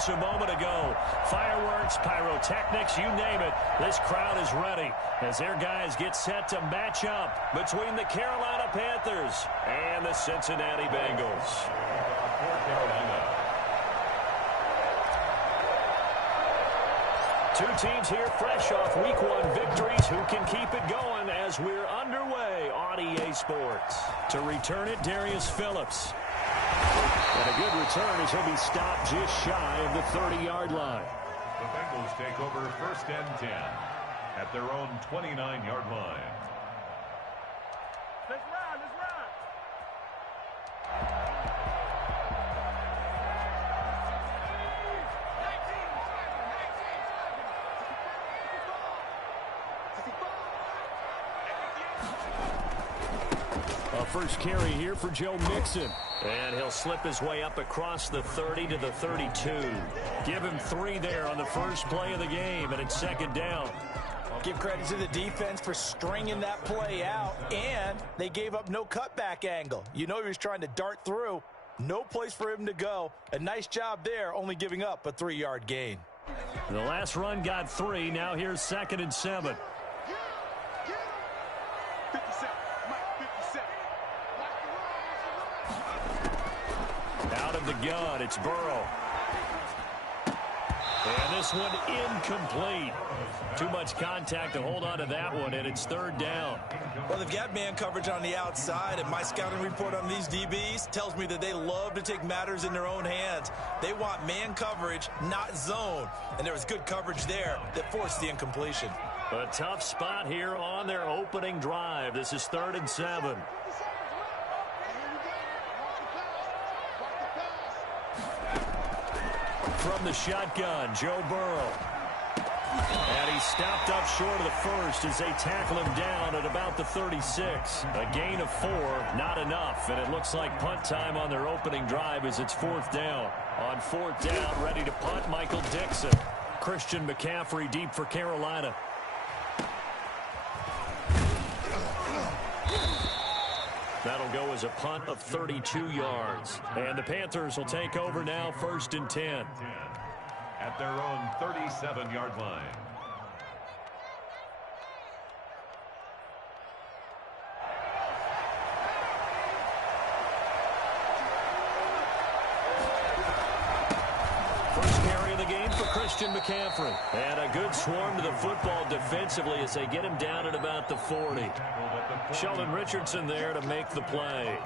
seconds a moment ago. Fireworks, pyrotechnics, you name it. This crowd is ready as their guys get set to match up between the Carolina Panthers and the Cincinnati Bengals. Two teams here fresh off Week 1 victories who can keep it going as we're underway on EA Sports. To return it, Darius Phillips. And a good return as he'll be stopped just shy of the 30-yard line. The Bengals take over 1st and 10 at their own 29-yard line. Let's ride, let's ride. A first carry here for Joe Mixon. And he'll slip his way up across the 30 to the 32. Give him 3 there on the first play of the game, and it's 2nd down. Give credit to the defense for stringing that play out, and they gave up no cutback angle. You know he was trying to dart through. No place for him to go. A nice job there, only giving up a 3-yard gain. The last run got 3. Now here's 2nd and 7. 57, Mike, 57. Out of the gun, it's Burrow. And this one incomplete. Too much contact to hold on to that one, and it's 3rd down. Well, they've got man coverage on the outside, and my scouting report on these DBs tells me that they love to take matters in their own hands. They want man coverage, not zone. And there was good coverage there that forced the incompletion. A tough spot here on their opening drive. This is 3rd and 7. From the shotgun, Joe Burrow. And he's stopped up short of the first as they tackle him down at about the 36. A gain of 4, not enough. And it looks like punt time on their opening drive as it's 4th down. On 4th down, ready to punt, Michael Dixon. Christian McCaffrey deep for Carolina. That'll go as a punt of 32 yards. And the Panthers will take over now, 1st and 10. At their own 37-yard line. First carry of the game for Christian McCaffrey. And a good swarm to the football defensively as they get him down at about the 40. Sheldon Richardson there to make the play.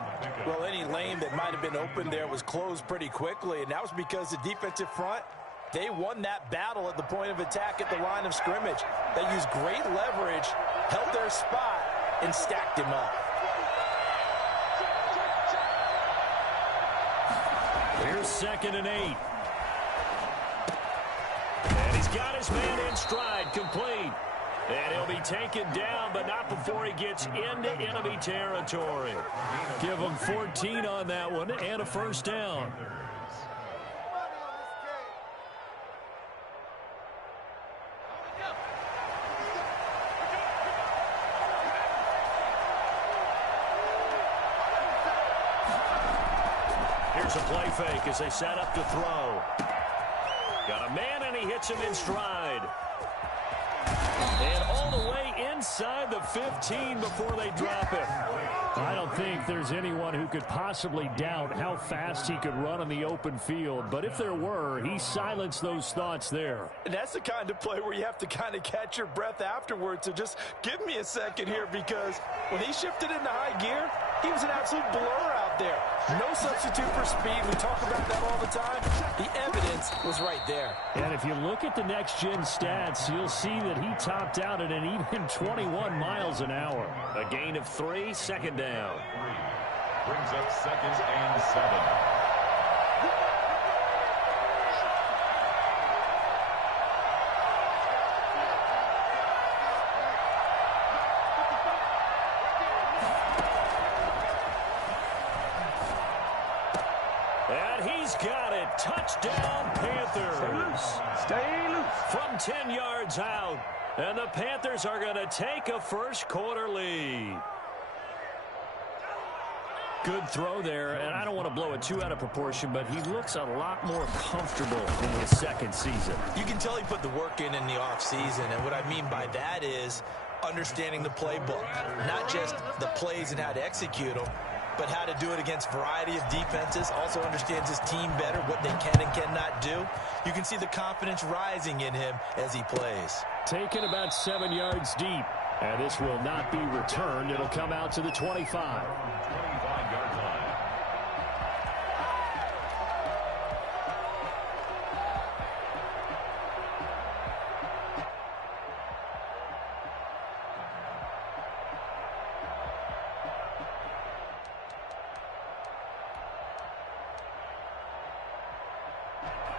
Well, any lane that might have been open there was closed pretty quickly, and that was because the defensive front, they won that battle at the point of attack at the line of scrimmage. They used great leverage, held their spot, and stacked him up. Here's 2nd and 8. And he's got his man in stride, complete. And he'll be taken down, but not before he gets into enemy territory. Give him 14 on that one and a 1st down. Here's a play fake as they set up to throw. Got a man, and he hits him in stride. And all the way inside the 15 before they drop it. I don't think there's anyone who could possibly doubt how fast he could run on the open field. But if there were, he silenced those thoughts there. And that's the kind of play where you have to kind of catch your breath afterwards. So just give me a second here, because when he shifted into high gear, he was an absolute blur out there. No substitute for speed. We talk about that all the time. The evidence was right there. And if you look at the next-gen stats, you'll see that he topped out at an even 21 miles an hour. A gain of 3, 2nd down. Brings up 2nd and 7. Got it. Touchdown, Panthers. Stay loose. From 10 yards out. And the Panthers are going to take a first quarter lead. Good throw there, and I don't want to blow it too out of proportion, but he looks a lot more comfortable in his second season. You can tell he put the work in the offseason, and what I mean by that is understanding the playbook, not just the plays and how to execute them, but how to do it against a variety of defenses. Also understands his team better, what they can and cannot do. You can see the confidence rising in him as he plays. Taken about 7 yards deep, and this will not be returned. It'll come out to the 25. 25-yard line.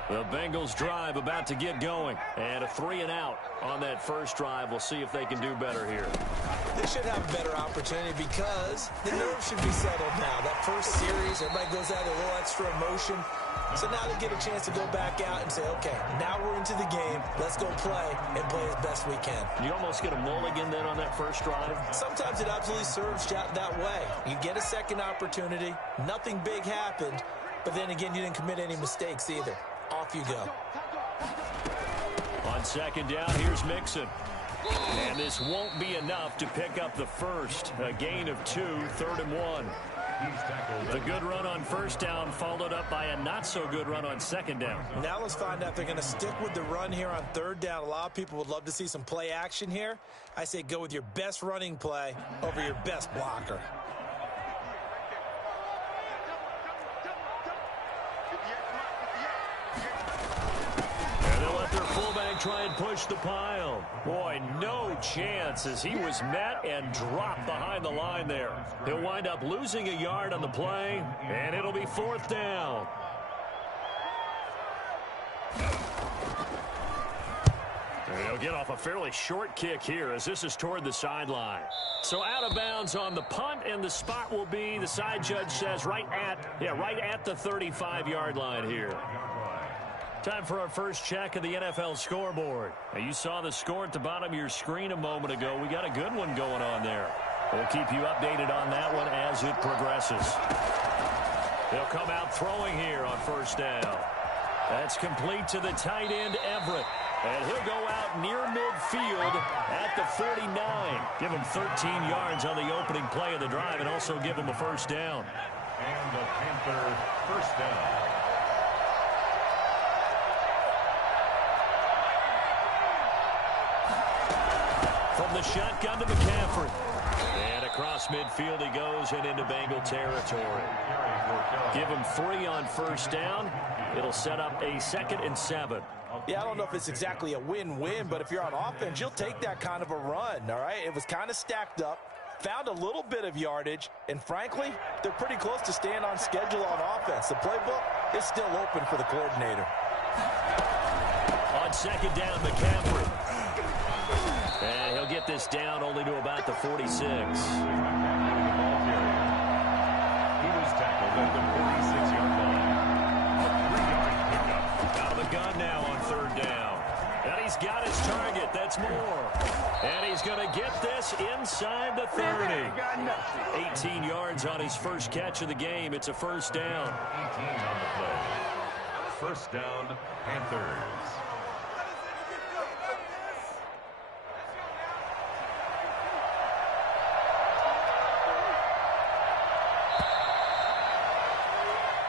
The Bengals drive about to get going. And a 3-and-out on that first drive. We'll see if they can do better here. They should have a better opportunity because the nerves should be settled now. That first series, everybody goes out with a little extra emotion. So now they get a chance to go back out and say, okay, now we're into the game. Let's go play and play as best we can. You almost get a mulligan then on that first drive? Sometimes it absolutely serves that way. You get a second opportunity. Nothing big happened. But then again, you didn't commit any mistakes either. Off you go. On second down, here's Mixon. And this won't be enough to pick up the first. A gain of 2, 3rd and 1. The good run on first down followed up by a not-so-good run on second down. Now let's find out if they're going to stick with the run here on third down. A lot of people would love to see some play action here. I say go with your best running play over your best blocker. Try and push the pile. Boy, no chance as he was met and dropped behind the line there. He'll wind up losing a yard on the play, and it'll be 4th down. And he'll get off a fairly short kick here as this is toward the sideline. So out of bounds on the punt, and the spot will be, the side judge says, right at the 35-yard line here. Time for our first check of the NFL scoreboard. Now, you saw the score at the bottom of your screen a moment ago. We got a good one going on there. We'll keep you updated on that one as it progresses. They'll come out throwing here on first down. That's complete to the tight end, Everett. And he'll go out near midfield at the 49. Give him 13 yards on the opening play of the drive and also give him a first down. And the Panther first down. From the shotgun to McCaffrey. And across midfield he goes and into Bengal territory. Give him 3 on first down. It'll set up a 2nd and 7. Yeah, I don't know if it's exactly a win-win, but if you're on offense, you'll take that kind of a run, all right? It was kind of stacked up, found a little bit of yardage, and frankly, they're pretty close to staying on schedule on offense. The playbook is still open for the coordinator. On second down, McCaffrey. And he'll get this down only to about the 46. He was tackled at the 46-yard line. A 3-yard pickup. Out of the gun now on third down. And he's got his target. That's more. And he's going to get this inside the 30. 18 yards on his first catch of the game. It's a first down. 18 on the play. First down, Panthers.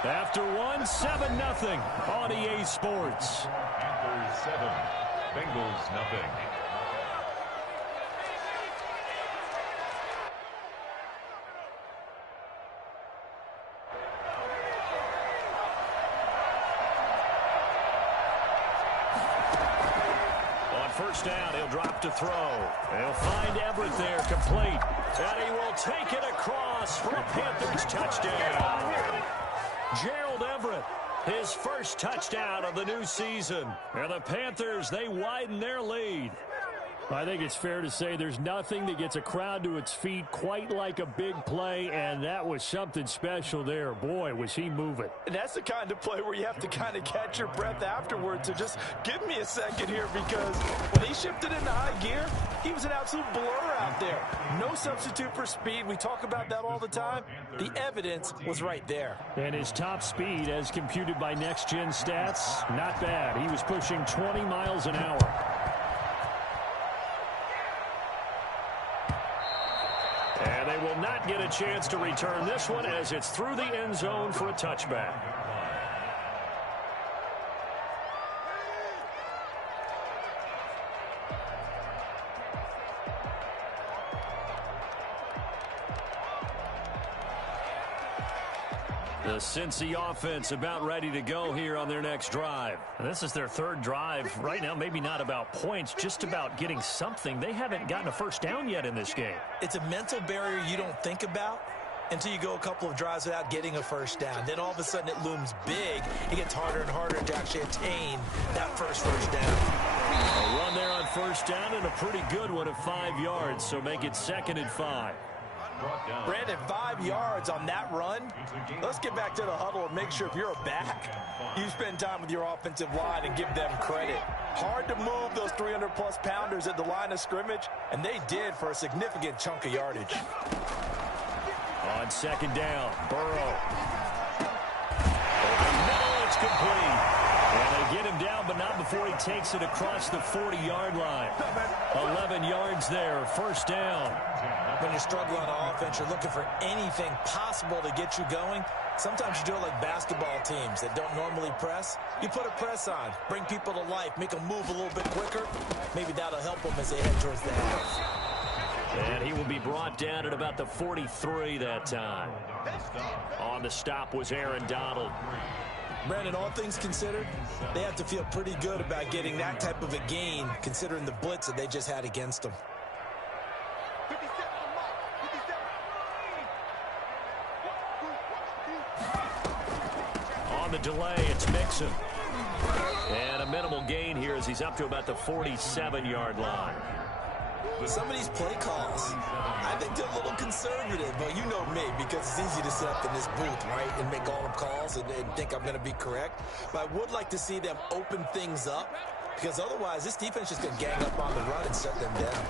After one, 7-0 on EA Sports. Panthers 7, Bengals nothing. On first down, he'll drop to throw. He'll find Everett there, complete. And he will take it across for a Panthers touchdown. Gerald Everett, his first touchdown of the new season. And the Panthers, they widen their lead. I think it's fair to say there's nothing that gets a crowd to its feet quite like a big play, and that was something special there. Boy, was he moving. And that's the kind of play where you have to kind of catch your breath afterwards. So just give me a second here, because when he shifted into high gear, he was an absolute blur out there. No substitute for speed. We talk about that all the time. The evidence was right there. And his top speed, as computed by Next Gen Stats, not bad. He was pushing 20 miles an hour. And they will not get a chance to return this one, as it's through the end zone for a touchback. The Cincy offense about ready to go here on their next drive. And this is their third drive. Right now, maybe not about points, just about getting something. They haven't gotten a first down yet in this game. It's a mental barrier you don't think about until you go a couple of drives without getting a first down. Then all of a sudden it looms big. It gets harder and harder to actually attain that first down. A run there on first down, and a pretty good one of 5 yards, so make it 2nd and 5. Brandon, 5 yards on that run. Let's get back to the huddle and make sure if you're a back, you spend time with your offensive line and give them credit. Hard to move those 300-plus pounders at the line of scrimmage, and they did for a significant chunk of yardage. On 2nd down, Burrow. Over the middle, it's complete. And they get him down, but not before he takes it across the 40-yard line. 11 yards there, first down. When you're struggling on offense, you're looking for anything possible to get you going. Sometimes you do it like basketball teams that don't normally press. You put a press on, bring people to life, make them move a little bit quicker. Maybe that'll help them as they head towards the half. And he will be brought down at about the 43 that time. On the stop was Aaron Donald. Brandon, all things considered, they have to feel pretty good about getting that type of a gain, considering the blitz that they just had against them. On the delay, it's Mixon. And a minimal gain here as he's up to about the 47-yard line. Some of these play calls, I think they're a little conservative, but you know me, because it's easy to sit up in this booth, right, and make all the calls and think I'm going to be correct. But I would like to see them open things up, because otherwise this defense is going to gang up on the run and shut them down.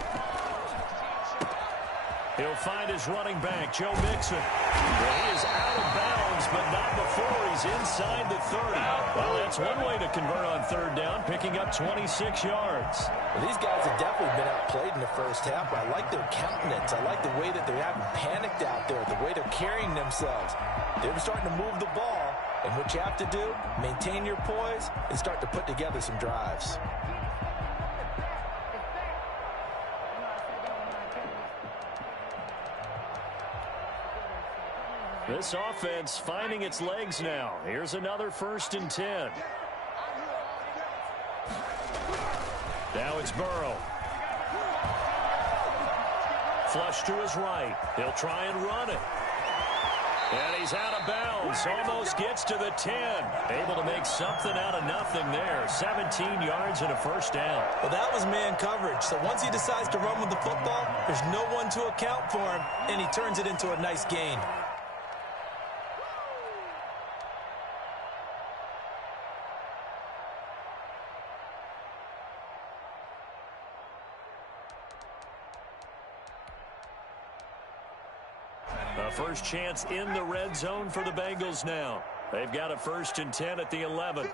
He'll find his running back, Joe Mixon. Well, he is out of bounds, but not before he's inside the 30. Well, that's one way to convert on 3rd down, picking up 26 yards. Well, these guys have definitely been outplayed in the first half, but I like their countenance. I like the way that they haven't panicked out there, the way they're carrying themselves. They're starting to move the ball, and what you have to do, maintain your poise and start to put together some drives. This offense finding its legs now. Here's another 1st and 10. Now it's Burrow. Flush to his right. He'll try and run it. And he's out of bounds. Almost gets to the 10. Able to make something out of nothing there. 17 yards and a first down. Well, that was man coverage. So once he decides to run with the football, there's no one to account for him, and he turns it into a nice gain. First chance in the red zone for the Bengals now. They've got a 1st and 10 at the 11.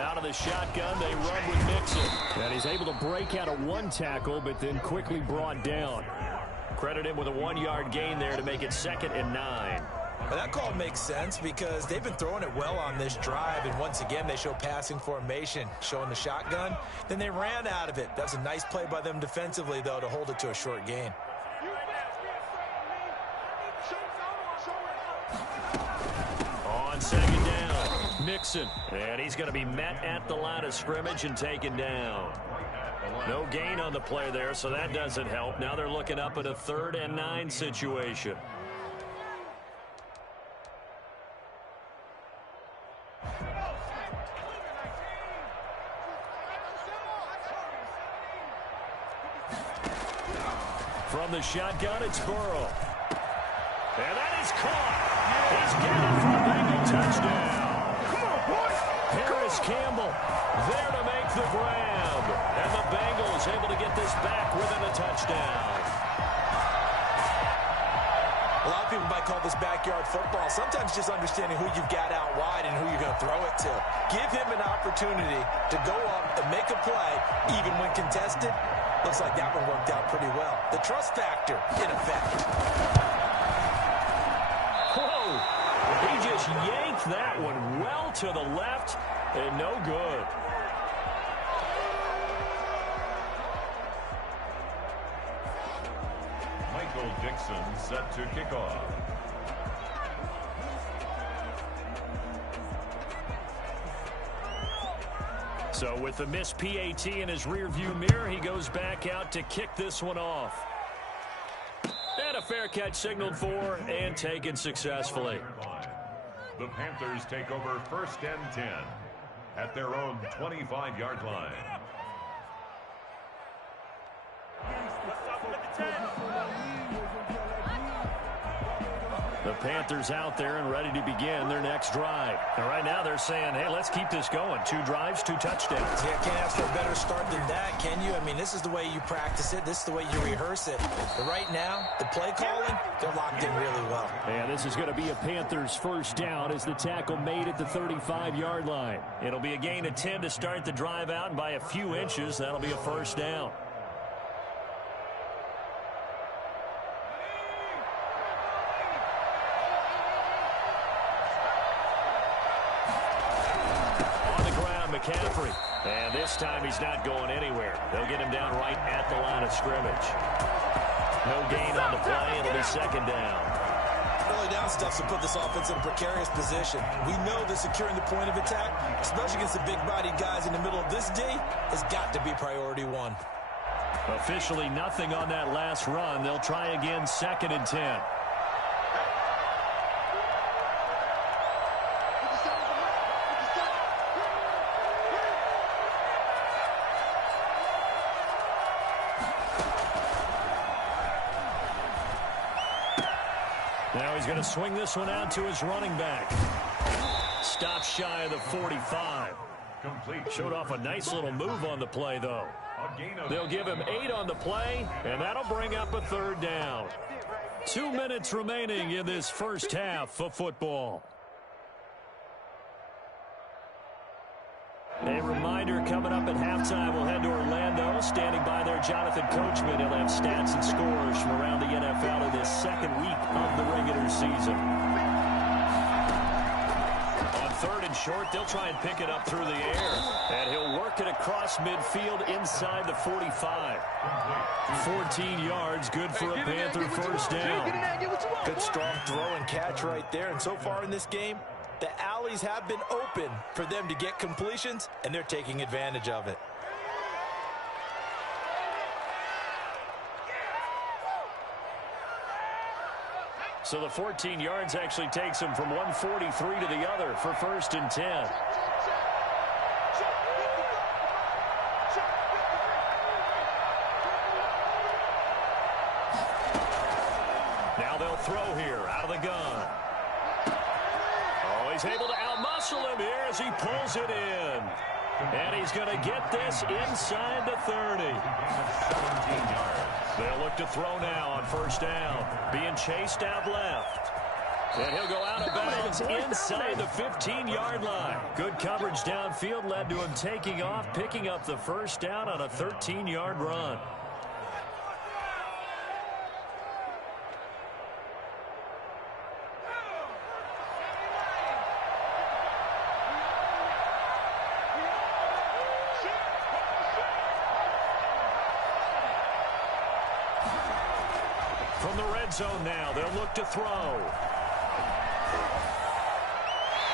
Out of the shotgun, they run with Mixon. And he's able to break out of one tackle, but then quickly brought down. Credit him with a 1-yard gain there to make it 2nd and 9. Well, that call makes sense because they've been throwing it well on this drive, and once again they show passing formation, showing the shotgun. Then they ran out of it. That was a nice play by them defensively, though, to hold it to a short gain. On 2nd down, Mixon. And he's going to be met at the line of scrimmage and taken down. No gain on the play there, so that doesn't help. Now they're looking up at a 3rd and 9 situation. From the shotgun, it's Burrow. And that is caught. He's got it for a Bengal touchdown. Come on, boys. Harris Campbell there to make the grab. And the Bengals able to get this back within a touchdown. A lot of people might call this backyard football. Sometimes just understanding who you've got out wide and who you're going to throw it to. Give him an opportunity to go up and make a play, even when contested. Looks like that one worked out pretty well. The trust factor, in effect. Whoa! He just yanked that one well to the left, and no good. Michael Dixon set to kick off. So with the missed PAT in his rearview mirror, he goes back out to kick this one off. And a fair catch signaled for and taken successfully. The Panthers take over 1st and 10 at their own 25-yard line. The Panthers out there and ready to begin their next drive. And right now they're saying, hey, let's keep this going. 2 drives, 2 touchdowns. Yeah, can't ask for a better start than that, can you? I mean, this is the way you practice it. This is the way you rehearse it. But right now, the play calling, they're locked in really well. And this is going to be a Panthers first down as the tackle made at the 35-yard line. It'll be a gain of 10 to start the drive out, and by a few inches, that'll be a first down. McCaffrey. And this time he's not going anywhere. They'll get him down right at the line of scrimmage. No gain on the play. It'll be second down. Early down stuff to put this offense in a precarious position. We know that securing the point of attack, especially against the big-bodied guys in the middle of this D, has got to be priority 1. Officially nothing on that last run. They'll try again, 2nd and 10. Now he's going to swing this one out to his running back. Stops shy of the 45. Complete. Showed off a nice little move on the play, though. They'll give him 8 on the play, and that'll bring up a 3rd down. 2 minutes remaining in this first half of football. A reminder, coming up at halftime, we'll head to Orlando. Standing by there, Jonathan Coachman. He'll have stats and scores from around the NFL in this 2nd week of the regular season. On 3rd and short, they'll try and pick it up through the air. And he'll work it across midfield inside the 45. 14 yards, good for a Panther first down. Good strong throw and catch right there. And so far in this game, the alleys have been open for them to get completions, and they're taking advantage of it. So the 14 yards actually takes him from 143 to the other for 1st and 10. Now they'll throw here out of the gun. Oh, he's able to outmuscle him here as he pulls it in. And he's going to get this inside the 30. 17 yards. They'll look to throw now on 1st down. Being chased out left. And he'll go out of bounds inside the 15-yard line. Good coverage downfield led to him taking off, picking up the 1st down on a 13-yard run. From the red zone now, they'll look to throw.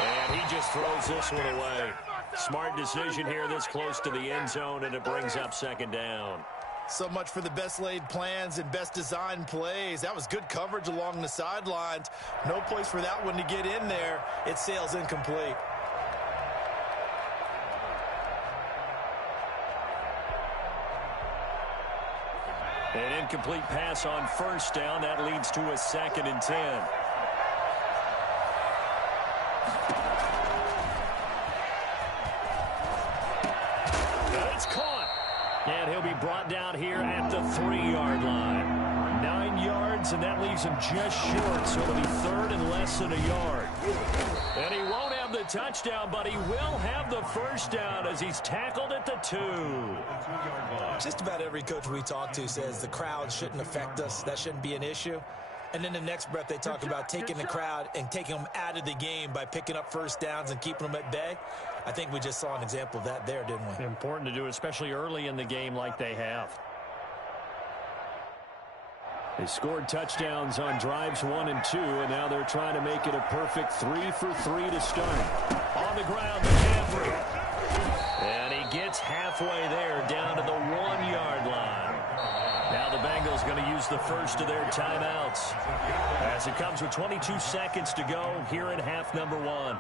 And he just throws this one away. Smart decision here this close to the end zone, and it brings up 2nd down. So much for the best laid plans and best designed plays. That was good coverage along the sidelines. No place for that one to get in there. It sails incomplete. An incomplete pass on first down. That leads to a 2nd and 10. And it's caught. And he'll be brought down here at the 3-yard line. 9 yards, and that leaves him just short, so it'll be 3rd and less than a yard. And he won't have the touchdown, but he will have the first down as he's tackled at the 2. Just about every coach we talk to says the crowd shouldn't affect us. That shouldn't be an issue. And in the next breath, they talk about taking the crowd and taking them out of the game by picking up first downs and keeping them at bay. I think we just saw an example of that there, didn't we? Important to do, especially early in the game like they have. They scored touchdowns on drives 1 and 2, and now they're trying to make it a perfect 3 for 3 to start. On the ground, McCaffrey. And he gets halfway there, down to the 1-yard line. Now the Bengals going to use the first of their timeouts as it comes with 22 seconds to go here in half number 1.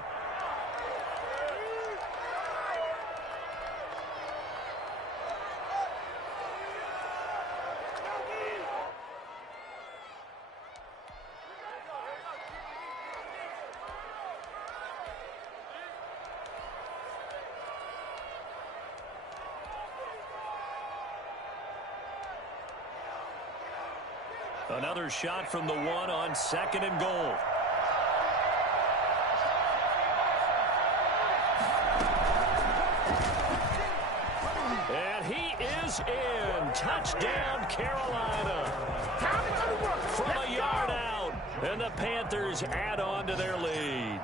Another shot from the 1 on 2nd and goal. And he is in. Touchdown, Carolina. From a yard out. And the Panthers add on to their lead.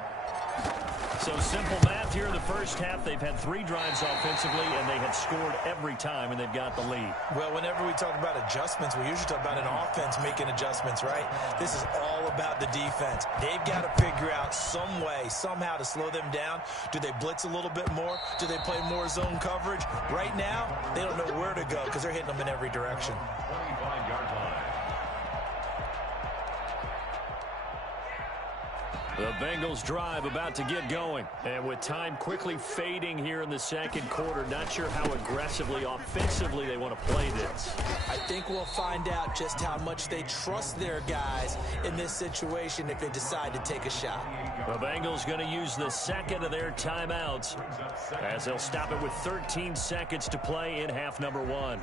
So simple math here in the first half. They've had 3 drives offensively, and they have scored every time, and they've got the lead. Well, whenever we talk about adjustments, we usually talk about an offense making adjustments, right? This is all about the defense. They've got to figure out some way, somehow to slow them down. Do they blitz a little bit more? Do they play more zone coverage? Right now, they don't know where to go because they're hitting them in every direction. 25-yard line. The Bengals drive about to get going. And with time quickly fading here in the second quarter, not sure how aggressively, offensively they want to play this. I think we'll find out just how much they trust their guys in this situation if they decide to take a shot. The Bengals going to use the second of their timeouts as they'll stop it with 13 seconds to play in half number 1.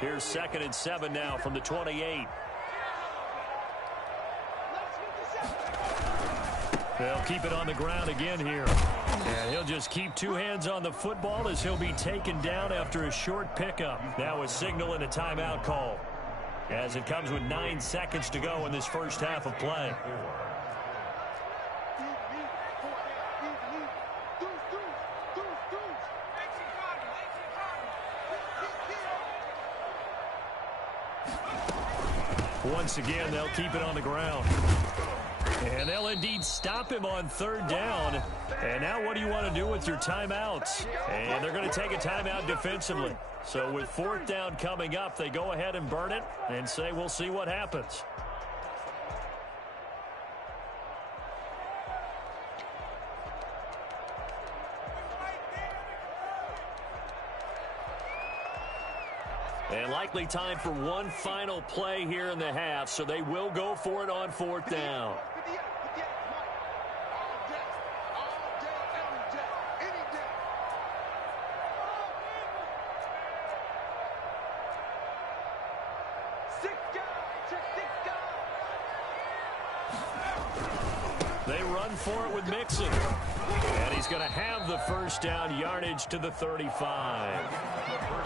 Here's 2nd and 7 now from the 28. They'll keep it on the ground again here. And he'll just keep 2 hands on the football as he'll be taken down after a short pickup. Now a signal and a timeout call as it comes with 9 seconds to go in this first half of play. Once again, they'll keep it on the ground. And they'll indeed stop him on 3rd down. And now what do you want to do with your timeouts? And they're going to take a timeout defensively. So with 4th down coming up, they go ahead and burn it and say we'll see what happens. And likely time for one final play here in the half, so they will go for it on 4th down. They run for it with Mixon. And he's going to have the first down, yardage to the 35.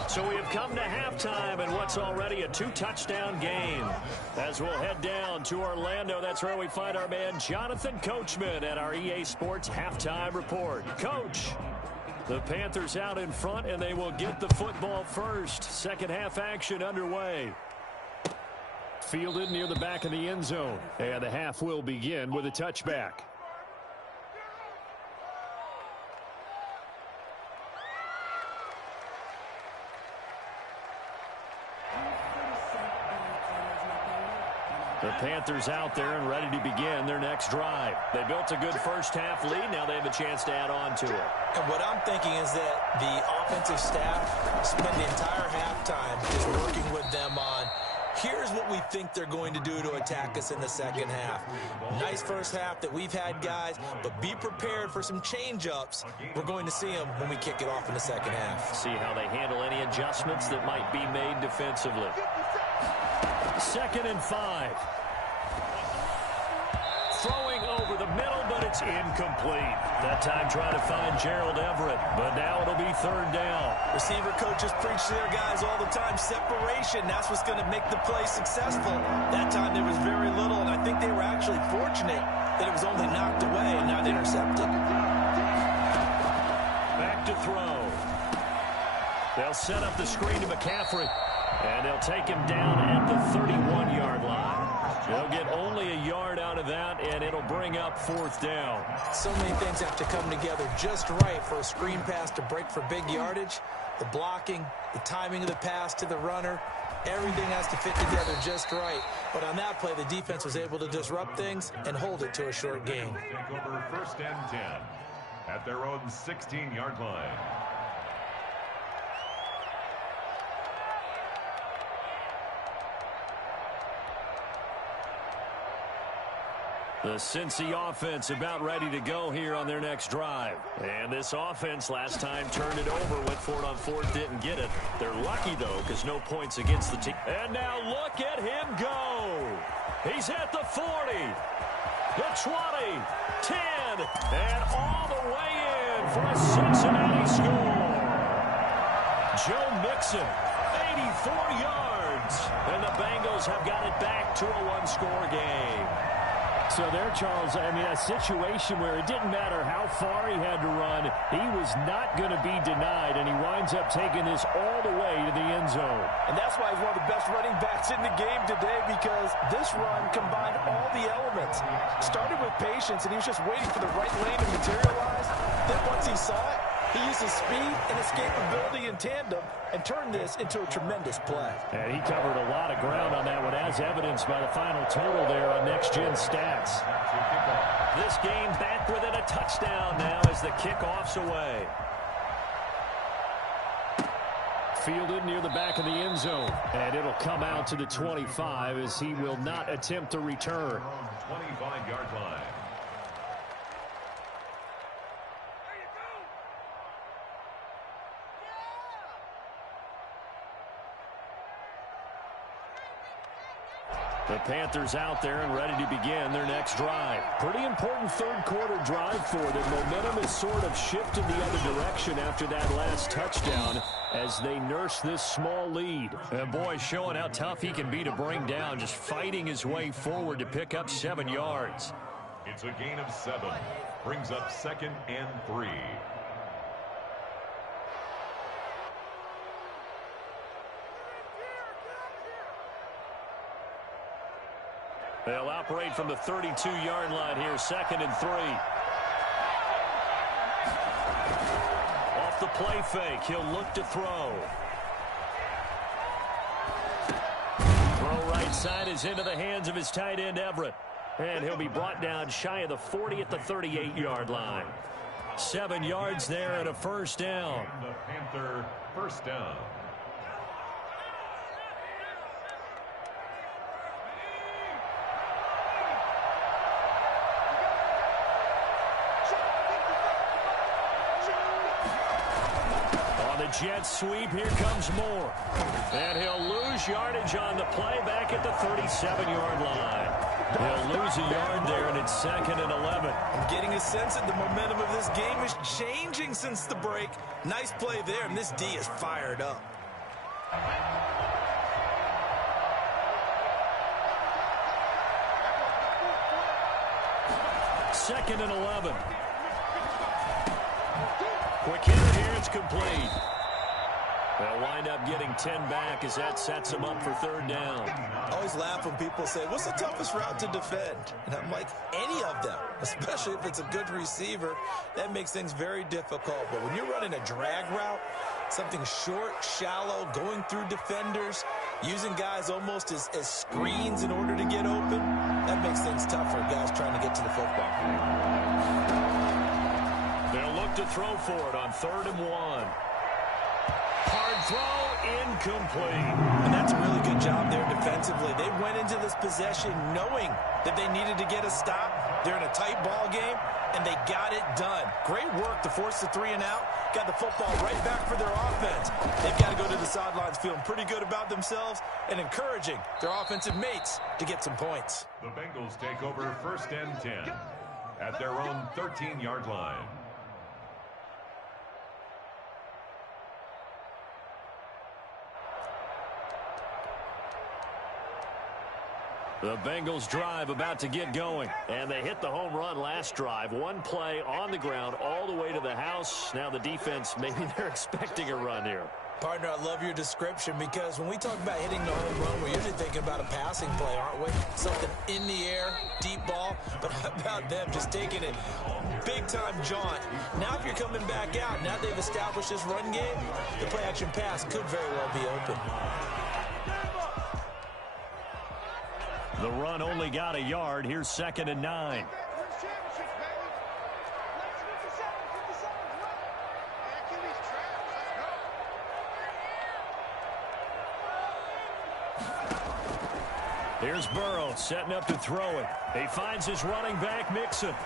So we have come to halftime in what's already a 2-touchdown game. As we'll head down to Orlando, that's where we find our man Jonathan Coachman at our EA Sports Halftime Report. Coach, the Panthers out in front, and they will get the football first. Second half action underway. Fielded near the back of the end zone. And the half will begin with a touchback. The Panthers out there and ready to begin their next drive. They built a good first-half lead. Now they have a chance to add on to it. And what I'm thinking is that the offensive staff spend the entire halftime just working with them on, here's what we think they're going to do to attack us in the second half. Nice first half that we've had, guys, but be prepared for some change-ups. We're going to see them when we kick it off in the second half. See how they handle any adjustments that might be made defensively. 2nd and 5. Throwing over the middle, but it's incomplete. That time trying to find Gerald Everett, but now it'll be 3rd down. Receiver coaches preach to their guys all the time, separation. That's what's going to make the play successful. That time there was very little, and I think they were actually fortunate that it was only knocked away and not intercepted. Back to throw. They'll set up the screen to McCaffrey, and they'll take him down at the 31-yard line. They'll get only a yard out of that, and it'll bring up 4th down. So many things have to come together just right for a screen pass to break for big yardage. The blocking, the timing of the pass to the runner, everything has to fit together just right. But on that play, the defense was able to disrupt things and hold it to a short gain. Take over 1st and 10 at their own 16-yard line. The Cincy offense about ready to go here on their next drive. And this offense last time turned it over, went for it on 4th, didn't get it. They're lucky, though, because no points against the team. And now look at him go. He's at the 40, the 20, 10, and all the way in for a Cincinnati score. Joe Mixon, 84 yards. And the Bengals have got it back to a one-score game. So there, Charles, I mean, a situation where it didn't matter how far he had to run, he was not going to be denied, and he winds up taking this all the way to the end zone. And that's why he's one of the best running backs in the game today, because this run combined all the elements. Started with patience, and he was just waiting for the right lane to materialize. Then once he saw it, he used his speed and escapability in tandem and turned this into a tremendous play. And he covered a lot of ground on that one, as evidenced by the final total there on Next Gen Stats. This game back within a touchdown now as the kickoff's away. Fielded near the back of the end zone, and it'll come out to the 25 as he will not attempt to return. 25-yard line. The Panthers out there and ready to begin their next drive. Pretty important third-quarter drive for them. Momentum has sort of shifted the other direction after that last touchdown as they nurse this small lead. And boy, showing how tough he can be to bring down, just fighting his way forward to pick up 7 yards. It's a gain of 7. Brings up 2nd and 3. They'll operate from the 32-yard line here, 2nd and 3. Off the play fake, he'll look to throw. Throw right side is into the hands of his tight end, Everett. And he'll be brought down shy of the 40 at the 38-yard line. 7 yards there and a 1st down. The Panther 1st down. Jet sweep, here comes more. And he'll lose yardage on the play back at the 37-yard line. He'll lose a yard there, and it's 2nd and 11. I'm getting a sense that the momentum of this game is changing since the break. Nice play there, and this D is fired up. Second and 11. Quick hitter here, it's complete. They'll wind up getting 10 back as that sets them up for 3rd down. I always laugh when people say, what's the toughest route to defend? And I'm like, any of them, especially if it's a good receiver. That makes things very difficult. But when you're running a drag route, something short, shallow, going through defenders, using guys almost as screens in order to get open. That makes things tough for guys trying to get to the football. They'll look to throw for it on 3rd and 1. Hard throw, incomplete. And that's a really good job there defensively. They went into this possession knowing that they needed to get a stop. They're in a tight ball game, and they got it done. Great work to force the 3 and out. Got the football right back for their offense. They've got to go to the sidelines feeling pretty good about themselves and encouraging their offensive mates to get some points. The Bengals take over 1st and 10 at their own 13-yard line. The Bengals drive about to get going. And they hit the home run last drive. One play on the ground all the way to the house. Now the defense, maybe they're expecting a run here. Partner, I love your description because when we talk about hitting the home run, we're usually thinking about a passing play, aren't we? Something in the air, deep ball. But how about them just taking it big-time jaunt? Now if you're coming back out, now they've established this run game, the play-action pass could very well be open. The run only got a yard. Here's 2nd and 9. Here's Burrow setting up to throw it. He finds his running back, Mixon. And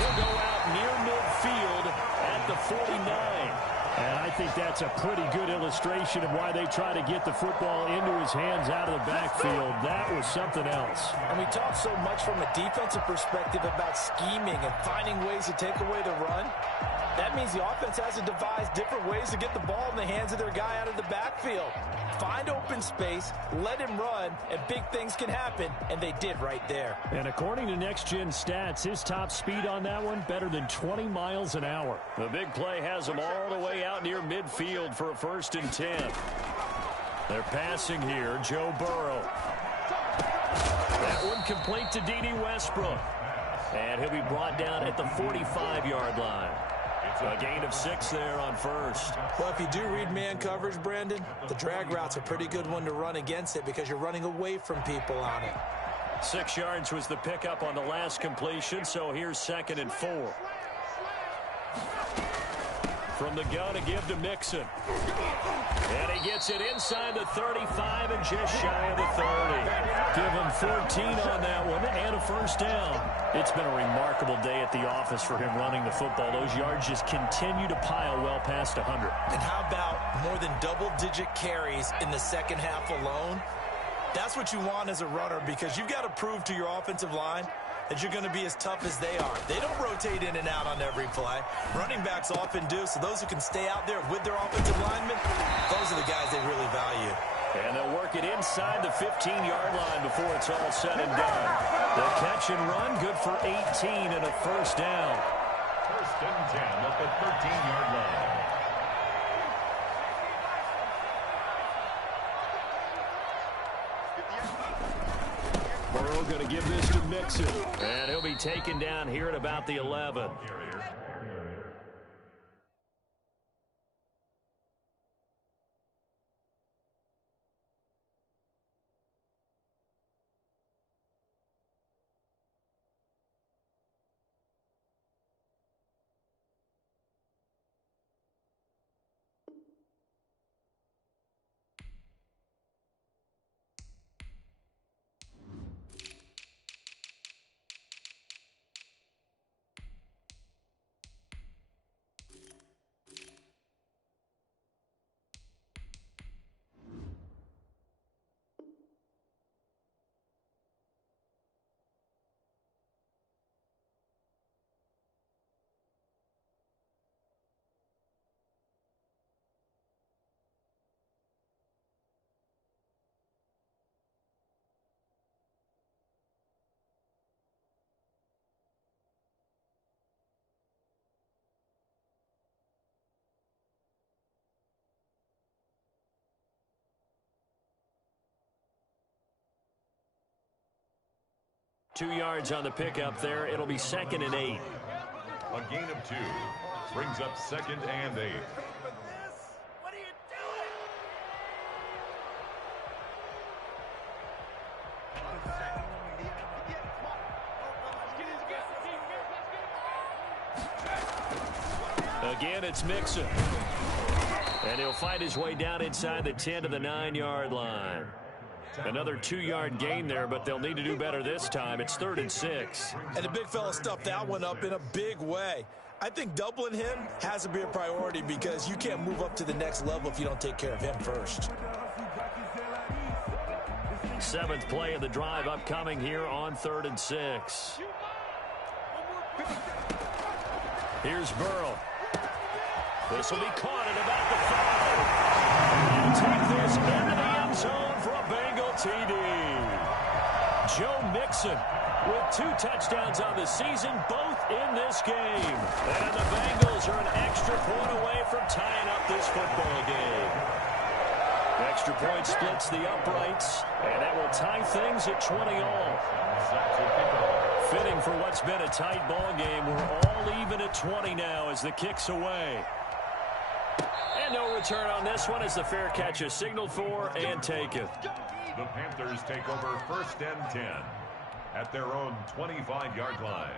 he'll go out near midfield at the 49. And I think that's a pretty good illustration of why they try to get the football into his hands out of the backfield. That was something else. And we talk so much from a defensive perspective about scheming and finding ways to take away the run. That means the offense has to devise different ways to get the ball in the hands of their guy out of the backfield. Find open space, let him run, and big things can happen, and they did right there. And according to Next Gen Stats, his top speed on that one, better than 20 miles an hour. The big play has him all the way out near midfield for a 1st and 10. They're passing here, Joe Burrow. That one complete to D.D. Westbrook. And he'll be brought down at the 45-yard line. A gain of 6 there on 1st. Well, if you do read man coverage, Brandon, the drag route's a pretty good one to run against it because you're running away from people on it. 6 yards was the pickup on the last completion, so here's 2nd and 4. From the gun to give to Mixon. And he gets it inside the 35 and just shy of the 30. Give him 14 on that one and a 1st down. It's been a remarkable day at the office for him running the football. Those yards just continue to pile well past 100. And how about more than double-digit carries in the second half alone? That's what you want as a runner because you've got to prove to your offensive line that you're going to be as tough as they are. They don't rotate in and out on every play. Running backs often do, so those who can stay out there with their offensive linemen, those are the guys they really value. And they'll work it inside the 15-yard line before it's all said and done. The catch and run, good for 18 and a 1st down. 1st and 10 at the 13-yard line. Burrow going to give this to Mixon. And he'll be taken down here at about the 11. Two yards on the pickup there. It'll be 2nd and 8. A gain of 2 brings up 2nd and 8. Again, it's Mixon. And he'll fight his way down inside the 10 to the 9-yard line. Another 2-yard gain there, but they'll need to do better this time. It's 3rd and 6. And the big fella stuffed that one up in a big way. I think doubling him has to be a priority because you can't move up to the next level if you don't take care of him first. 7th play of the drive upcoming here on 3rd and 6. Here's Burrow. This will be caught at about the 5. And take this into the end zone for a Bengal TD. Joe Mixon with 2 touchdowns on the season, both in this game. And the Bengals are an extra point away from tying up this football game. Extra point splits the uprights, and that will tie things at 20 all. Fitting for what's been a tight ball game. We're all even at 20 now as the kick's away. And no return on this one as the fair catch is signaled for and taken. The Panthers take over 1st and 10 at their own 25-yard line.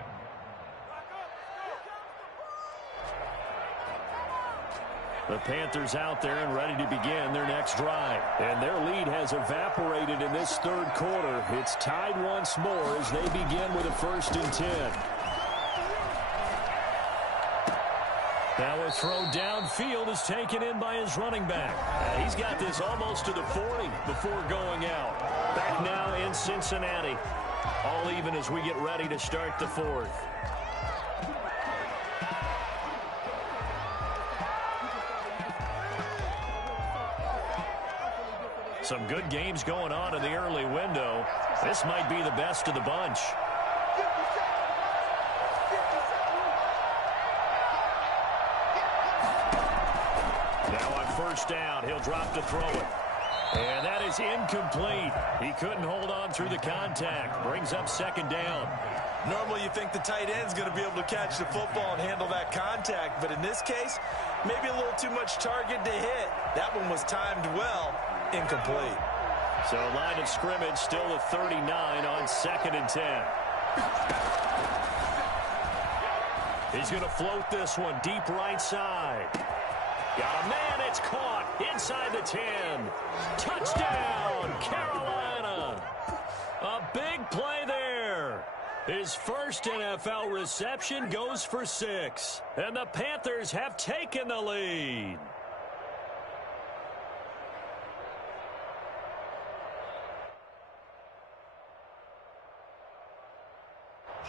The Panthers out there and ready to begin their next drive. And their lead has evaporated in this 3rd quarter. It's tied once more as they begin with a 1st and 10. Now a throw downfield is taken in by his running back. He's got this almost to the 40 before going out. Back now in Cincinnati. All even as we get ready to start the 4th. Some good games going on in the early window. This might be the best of the bunch. Now on 1st down, he'll drop to throw it. And that is incomplete. He couldn't hold on through the contact. Brings up 2nd down. Normally you think the tight end's going to be able to catch the football and handle that contact, but in this case, maybe a little too much target to hit. That one was timed well. Incomplete. So line of scrimmage still at 39 on 2nd and 10. He's going to float this one deep right side. Got a man, it's caught inside the 10. Touchdown, Carolina. A big play there. His first NFL reception goes for 6. And the Panthers have taken the lead.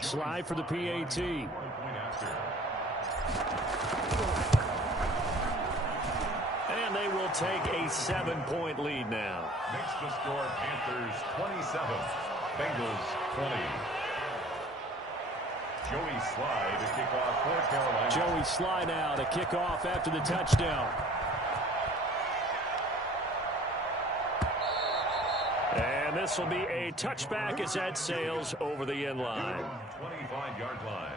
Slide for the PAT. And they will take a 7-point lead now. Makes the score Panthers 27, Bengals 20. Joey Slye to kick off for Carolina. Joey Slye now to kick off after the touchdown. And this will be a touchback as that sails over the end line. 25-yard line.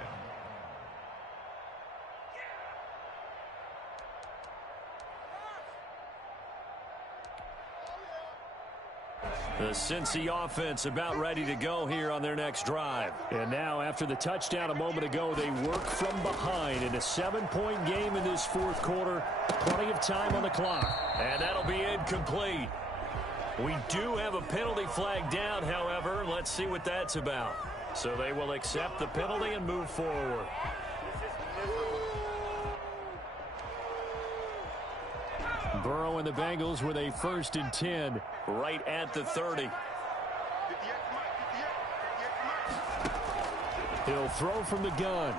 The Cincy offense about ready to go here on their next drive. And now after the touchdown a moment ago, they work from behind in a 7-point game in this 4th quarter. Plenty of time on the clock. And that'll be incomplete. We do have a penalty flag down, however. Let's see what that's about. So they will accept the penalty and move forward. Burrow and the Bengals with a 1st and 10 right at the 30. He'll throw from the gun.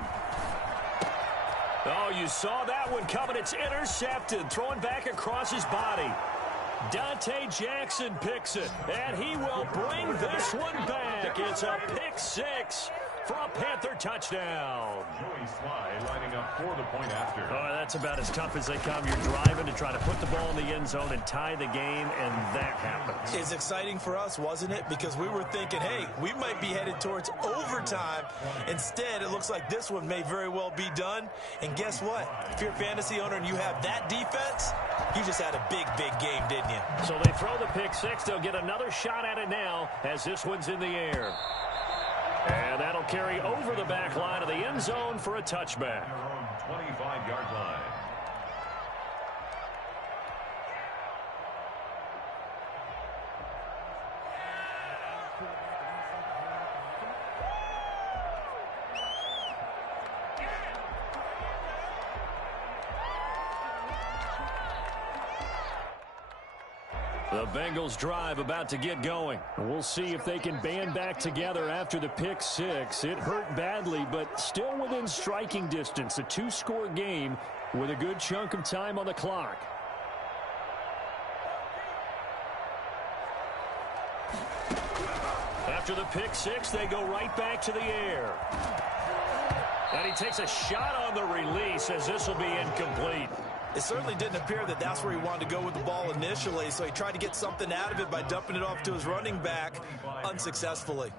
Oh, you saw that one coming. It's intercepted. Throwing back across his body. Dante Jackson picks it, and he will bring this one back. It's a pick 6 for a Panther touchdown. Joey Slye lining up for the point after. Oh, that's about as tough as they come. You're driving to try to put the ball in the end zone and tie the game, and that happens. It's exciting for us, wasn't it? Because we were thinking, hey, we might be headed towards overtime. Instead, it looks like this one may very well be done. And guess what? If you're a fantasy owner and you have that defense, you just had a big, big game, didn't you? So they throw the pick 6. They'll get another shot at it now as this one's in the air. And that'll carry over the back line of the end end zone for a touchback. Their own 25-yard line. The Bengals drive about to get going. We'll see if they can band back together after the pick six. It hurt badly, but still within striking distance. A two-score game with a good chunk of time on the clock. After the pick six, they go right back to the air. And he takes a shot on the release as this will be incomplete. It certainly didn't appear that that's where he wanted to go with the ball initially, so he tried to get something out of it by dumping it off to his running back unsuccessfully.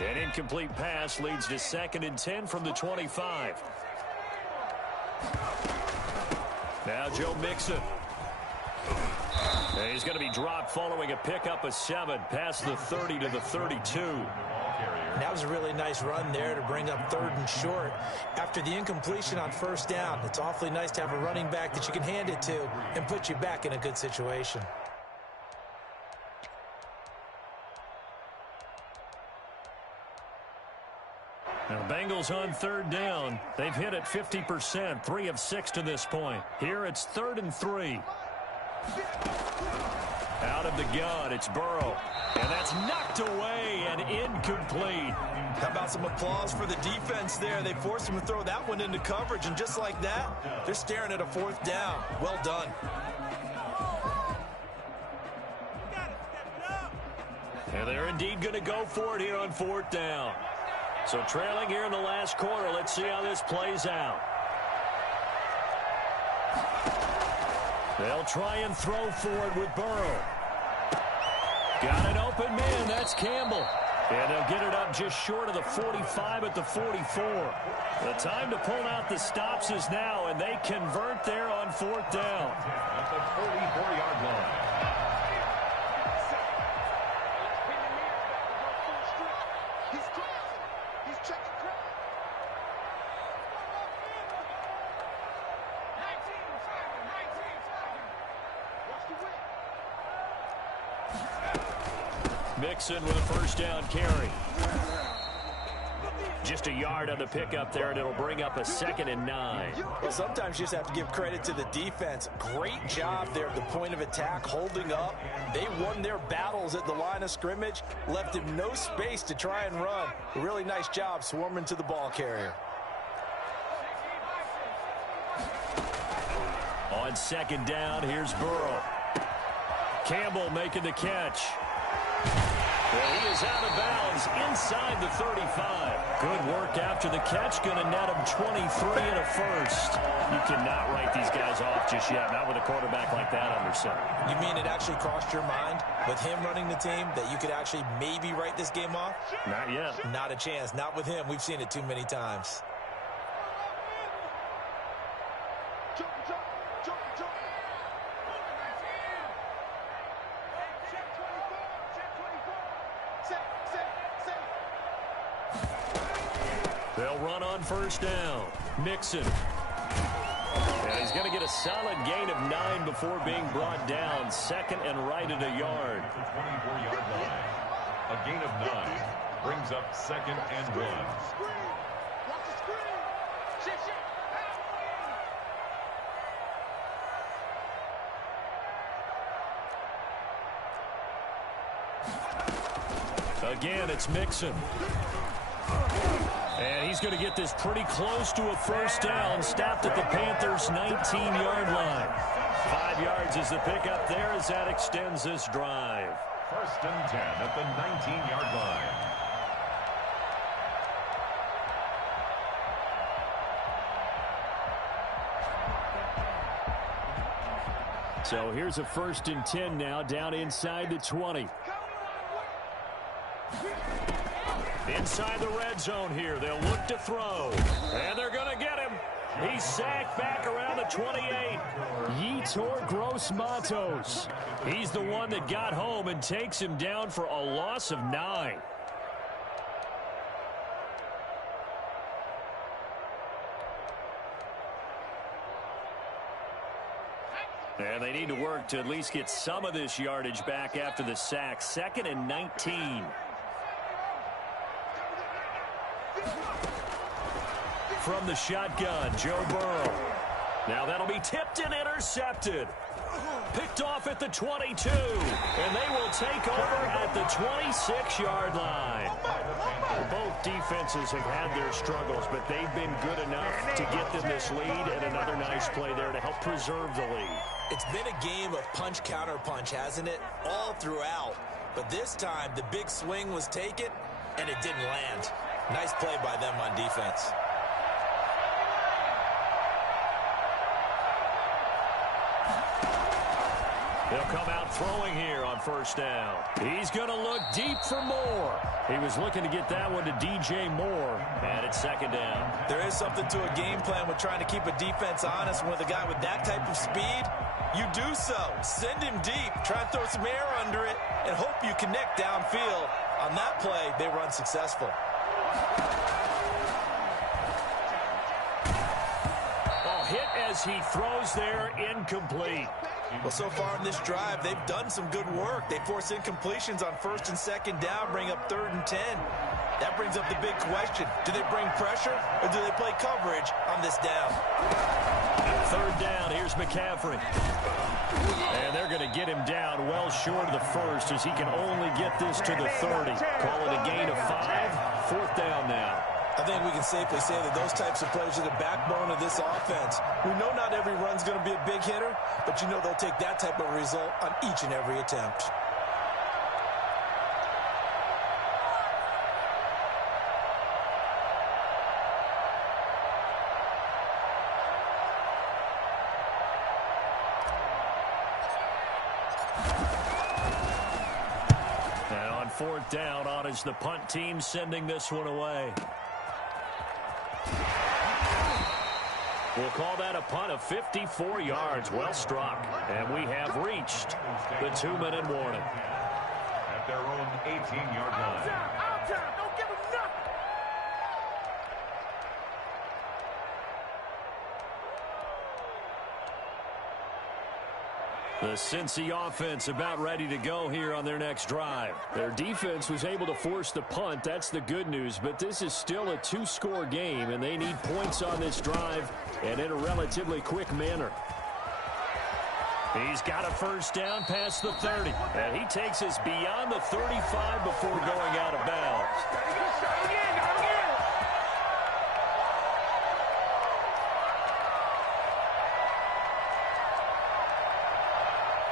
An incomplete pass leads to 2nd and 10 from the 25. Now Joe Mixon. And he's going to be dropped following a pickup of 7 past the 30 to the 32. That was a really nice run there to bring up 3rd and short. After the incompletion on 1st down, it's awfully nice to have a running back that you can hand it to and put you back in a good situation. Now, Bengals on 3rd down. They've hit it 50%, 3 of 6 to this point. Here it's 3rd and 3. Out of the gun, it's Burrow. And that's knocked away and incomplete. How about some applause for the defense there? They forced him to throw that one into coverage, and just like that, they're staring at a 4th down. Well done. And they're indeed going to go for it here on 4th down. So trailing here in the last quarter, let's see how this plays out. They'll try and throw for it with Burrow. Got an open man, that's Campbell. And they'll get it up just short of the 45 at the 44. The time to pull out the stops is now, and they convert there on 4th down. At the 44-yard line. Mixon with a 1st down carry. Just a yard on the pickup there, and it'll bring up a 2nd and 9. Well, sometimes you just have to give credit to the defense. Great job there at the point of attack, holding up. They won their battles at the line of scrimmage, left him no space to try and run. A really nice job swarming to the ball carrier. On 2nd down, here's Burrow. Campbell making the catch. Well, he is out of bounds inside the 35. Good work after the catch. Going to net him 23 and a 1st. You cannot write these guys off just yet, not with a quarterback like that under center. You mean it actually crossed your mind with him running the team that you could actually maybe write this game off? Not yet. Not a chance. Not with him. We've seen it too many times. They'll run on 1st down. Mixon. And he's going to get a solid gain of 9 before being brought down. 2nd and right at a yard. The 24-yard line. A gain of 9 brings up 2nd and 1. Again, it's Mixon. And he's going to get this pretty close to a 1st down, stopped at the Panthers' 19-yard line. 5 yards is the pickup there as that extends this drive. 1st and 10 at the 19-yard line. So here's a 1st and 10 now, down inside the 20. Inside the red zone here, they'll look to throw. And they're going to get him. He's sacked back around the 28. Yetur Gross-Matos. He's the one that got home and takes him down for a loss of 9. And they need to work to at least get some of this yardage back after the sack. 2nd and 19. From the shotgun, Joe Burrow. Now that'll be tipped and intercepted. Picked off at the 22. And they will take over at the 26-yard line. Both defenses have had their struggles, but they've been good enough to get them this lead, and another nice play there to help preserve the lead. It's been a game of punch-counter-punch, hasn't it? All throughout. But this time, the big swing was taken, and it didn't land. Nice play by them on defense. They'll come out throwing here on 1st down. He's going to look deep for Moore. He was looking to get that one to DJ Moore, and it's 2nd down. There is something to a game plan with trying to keep a defense honest. With a guy with that type of speed, you do so. Send him deep, try and throw some air under it, and hope you connect downfield. On that play, they were unsuccessful. Hit as he throws there, incomplete. Well, so far in this drive, they've done some good work. They force incompletions on 1st and 2nd down, bring up 3rd and 10. That brings up the big question. Do they bring pressure, or do they play coverage on this down? 3rd down, here's McCaffrey. And they're going to get him down well short of the 1st as he can only get this to the 30. Call it a gain of 5. 4th down now. I think we can safely say that those types of plays are the backbone of this offense. We know not every run's going to be a big hitter, but you know they'll take that type of result on each and every attempt. And on 4th down, is the punt team sending this one away. We'll call that a punt of 54 yards. Well struck. And we have reached the 2-minute warning. At their own 18-yard line. Out time. Don't give him nothing. The Cincy offense about ready to go here on their next drive. Their defense was able to force the punt. That's the good news. But this is still a 2-score game, and they need points on this drive and in a relatively quick manner. He's got a 1st down past the 30. And he takes us beyond the 35 before going out of bounds.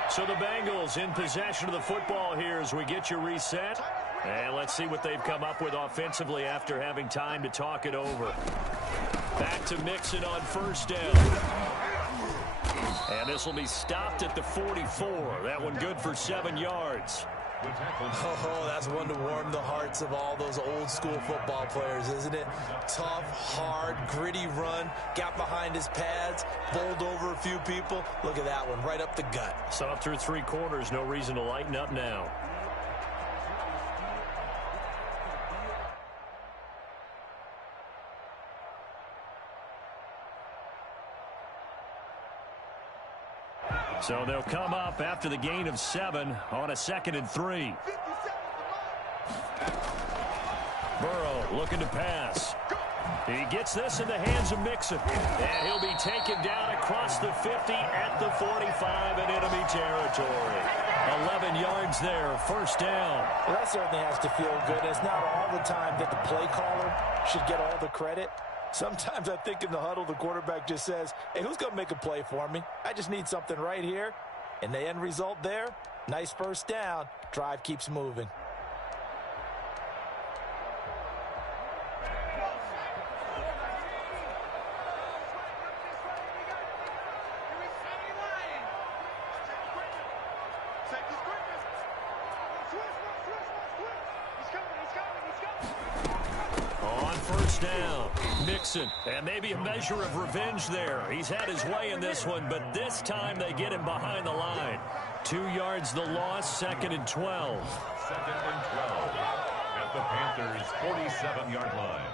So the Bengals in possession of the football here as we get you reset. And let's see what they've come up with offensively after having time to talk it over. Back to Mixon on 1st down. And this will be stopped at the 44. That one good for 7 yards. Oh, that's one to warm the hearts of all those old school football players, isn't it? Tough, hard, gritty run, got behind his pads, bowled over a few people. Look at that one, right up the gut. So up through 3 quarters, no reason to lighten up now. So they'll come up after the gain of 7 on a 2nd and 3. Burrow looking to pass. He gets this in the hands of Mixon. And he'll be taken down across the 50 at the 45 in enemy territory. 11 yards there, 1st down. Well, that certainly has to feel good. It's not all the time that the play caller should get all the credit. Sometimes I think in the huddle, the quarterback just says, hey, who's going to make a play for me? I just need something right here. And the end result there, nice 1st down. Drive keeps moving. On first down, Mixon. And maybe a measure of revenge there. He's had his way in this one, but this time they get him behind the line. 2 yards the loss, 2nd and 12. 2nd and 12 at the Panthers' 47-yard line.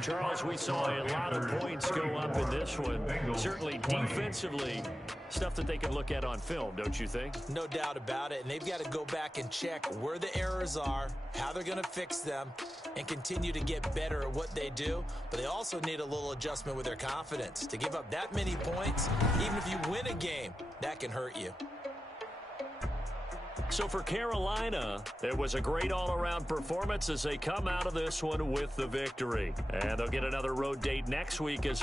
Charles, we saw a lot of points go up in this one. Certainly defensively, stuff that they can look at on film, don't you think? No doubt about it, and they've got to go back and check where the errors are, how they're going to fix them, and continue to get better at what they do. But they also need a little adjustment with their confidence. To give up that many points, even if you win a game, that can hurt you. So for Carolina, it was a great all-around performance as they come out of this one with the victory. And they'll get another road date next week as